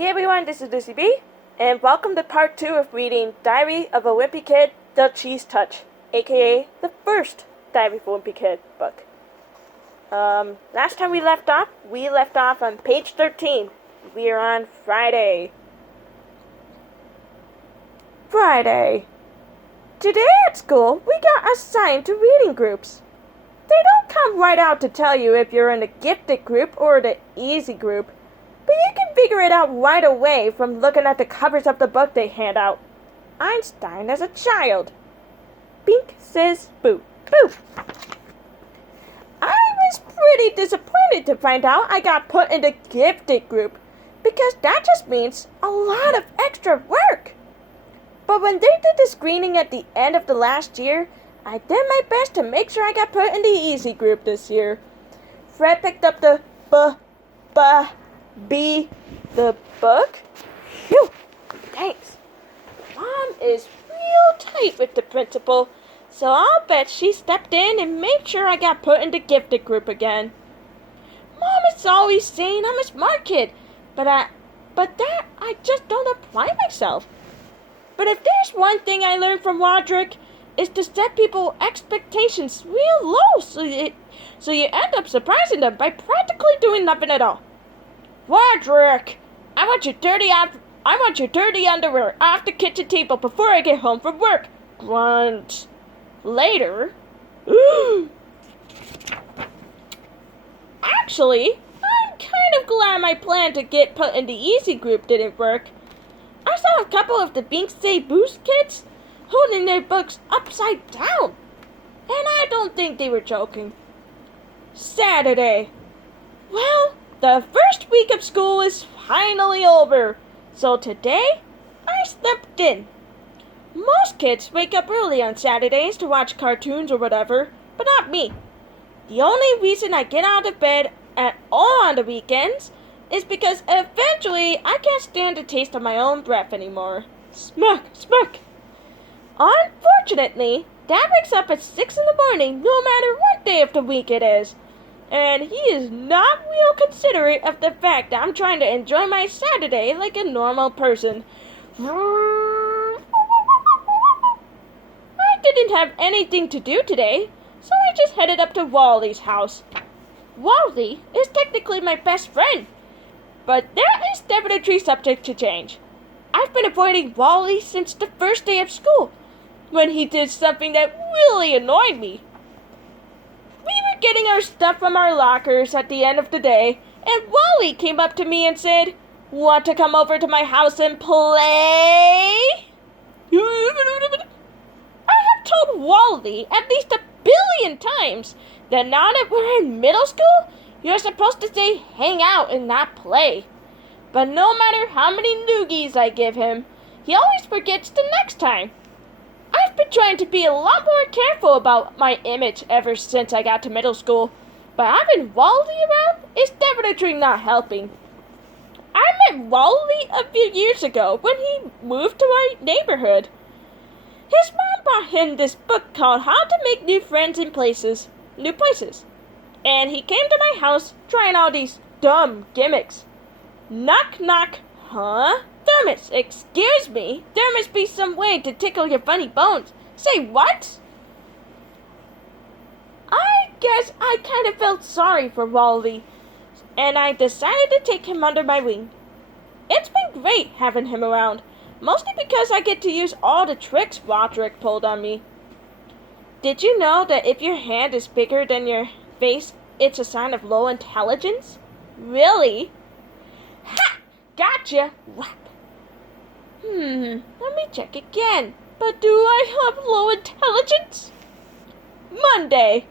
Hey everyone, this is Lucy B, and welcome to part 2 of reading Diary of a Wimpy Kid, The Cheese Touch, aka the first Diary of a Wimpy Kid book. Last time we left off on page 13. We are on Friday. Today at school, we got assigned to reading groups. They don't come right out to tell you if you're in the gifted group or the easy group, but you can figure it out right away from looking at the covers of the book they hand out. Einstein as a child. Bink says boo. Boo. I was pretty disappointed to find out I got put in the gifted group, because that just means a lot of extra work. But when they did the screening at the end of the last year, I did my best to make sure I got put in the easy group this year. Fred picked up the the book. Phew, thanks. Mom is real tight with the principal, so I'll bet she stepped in and made sure I got put in the gifted group again. Mom is always saying I'm a smart kid, but that I just don't apply myself. But if there's one thing I learned from Roderick, is to set people expectations real low so you end up surprising them by practically doing nothing at all. Roderick, I want your dirty underwear off the kitchen table before I get home from work. Grunt. Later. Actually, I'm kind of glad my plan to get put in the easy group didn't work. I saw a couple of the Bink Say Boost kids holding their books upside down, and I don't think they were joking. Saturday. Well, the first week of school is finally over, so today I slept in. Most kids wake up early on Saturdays to watch cartoons or whatever, but not me. The only reason I get out of bed at all on the weekends is because eventually I can't stand the taste of my own breath anymore. Smack, smack. Unfortunately, Dad wakes up at 6 in the morning no matter what day of the week it is. And he is not real considerate of the fact that I'm trying to enjoy my Saturday like a normal person. I didn't have anything to do today, so I just headed up to Wally's house. Wally is technically my best friend, but that is definitely subject to change. I've been avoiding Wally since the first day of school, when he did something that really annoyed me. We were getting our stuff from our lockers at the end of the day, and Wally came up to me and said, "Want to come over to my house and play?" I have told Wally at least 1,000,000,000 times that now that we're in middle school, you're supposed to say hang out and not play. But no matter how many noogies I give him, he always forgets the next time. I've been trying to be a lot more careful about my image ever since I got to middle school, but having Wally around is definitely not helping. I met Wally a few years ago when he moved to our neighborhood. His mom brought him this book called How to Make New Friends in New Places. And he came to my house trying all these dumb gimmicks. Knock, knock, huh? Thermos, excuse me? There must be some way to tickle your funny bones. Say what? I guess I kind of felt sorry for Wally, and I decided to take him under my wing. It's been great having him around, mostly because I get to use all the tricks Roderick pulled on me. Did you know that if your hand is bigger than your face, it's a sign of low intelligence? Really? Ha! Gotcha! Whap! Let me check again. But do I have low intelligence? Monday.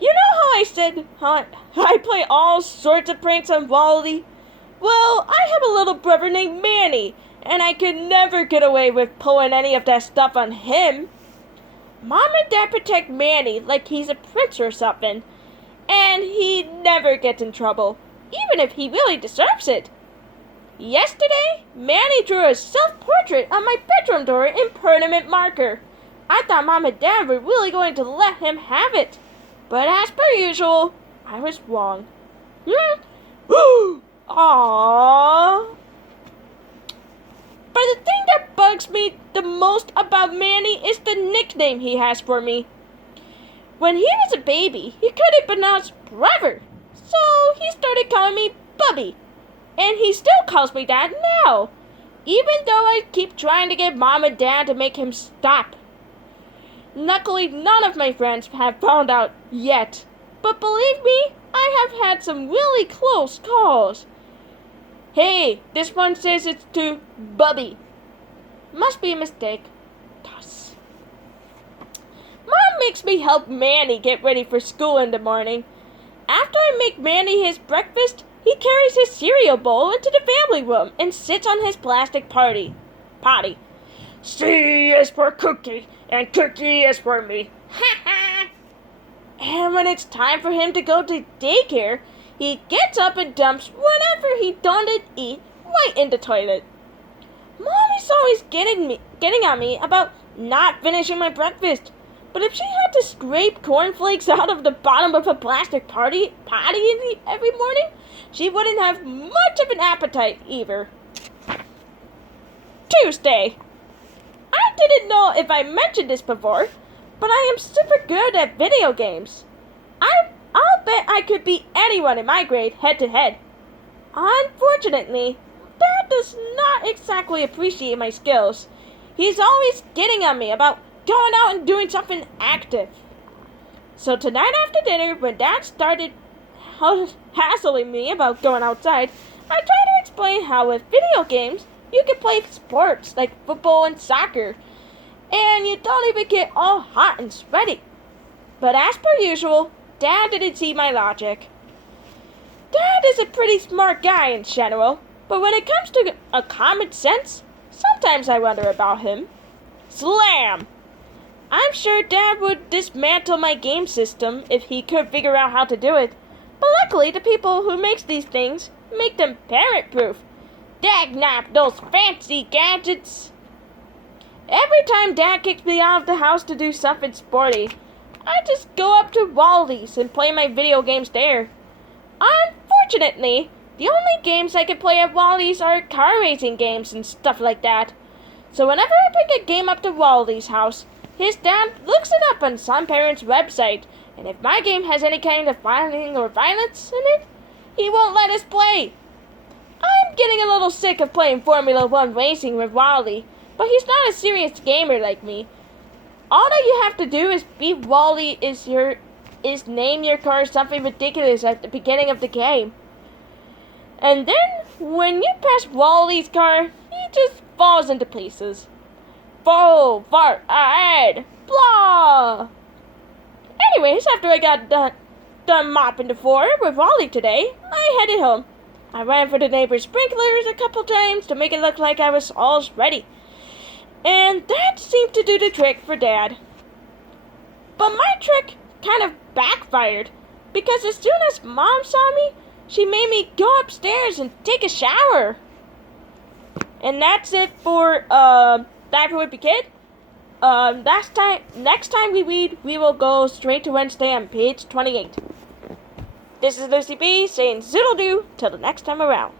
You know how I said I play all sorts of pranks on Wally? Well, I have a little brother named Manny, and I could never get away with pulling any of that stuff on him. Mom and Dad protect Manny like he's a prince or something, and he never gets in trouble, even if he really deserves it. Yesterday, Manny drew a self-portrait on my bedroom door in permanent marker. I thought Mom and Dad were really going to let him have it, but as per usual, I was wrong. Aww. most about Manny is the nickname he has for me. When he was a baby, he couldn't pronounce brother, so he started calling me Bubby. And he still calls me that now, even though I keep trying to get Mom and Dad to make him stop. Luckily, none of my friends have found out yet, but believe me, I have had some really close calls. Hey, this one says it's to Bubby. Must be a mistake. Toss. Mom makes me help Manny get ready for school in the morning. After I make Manny his breakfast, he carries his cereal bowl into the family room and sits on his plastic potty. C is for Cookie, and Cookie is for me. Ha ha! And when it's time for him to go to daycare, he gets up and dumps whatever he doesn't eat right in the toilet. Mommy's always getting on me about not finishing my breakfast. But if she had to scrape cornflakes out of the bottom of a plastic potty every morning, she wouldn't have much of an appetite either. Tuesday. I didn't know if I mentioned this before, but I am super good at video games. I'll bet I could beat anyone in my grade head to head. Unfortunately, Dad does not exactly appreciate my skills. He's always getting on me about going out and doing something active. So tonight after dinner, when Dad started hassling me about going outside, I tried to explain how with video games, you can play sports like football and soccer, and you don't even get all hot and sweaty. But as per usual, Dad didn't see my logic. Dad is a pretty smart guy in general, but when it comes to a common sense, sometimes I wonder about him. Slam! I'm sure Dad would dismantle my game system if he could figure out how to do it. But luckily, the people who make these things make them parent-proof. Dagnap those fancy gadgets! Every time Dad kicks me out of the house to do something sporty, I just go up to Wally's and play my video games there. Unfortunately, the only games I can play at Wally's are car racing games and stuff like that. So whenever I bring a game up to Wally's house, his dad looks it up on some parent's website, and if my game has any kind of fighting or violence in it, he won't let us play. I'm getting a little sick of playing Formula 1 racing with Wally, but he's not a serious gamer like me. All that you have to do is beat Wally is name your car something ridiculous at the beginning of the game. And then, when you pass Wally's car, he just falls into pieces. Full fart ahead, blah! Anyways, after I got done mopping the floor with Wally today, I headed home. I ran for the neighbor's sprinklers a couple times to make it look like I was all ready. And that seemed to do the trick for Dad. But my trick kind of backfired, because as soon as Mom saw me, she made me go upstairs and take a shower. And that's it for that for Wimpy Kid. Next time we read, we will go straight to Wednesday on page 28. This is Lucy B saying zoodle-doo till the next time around.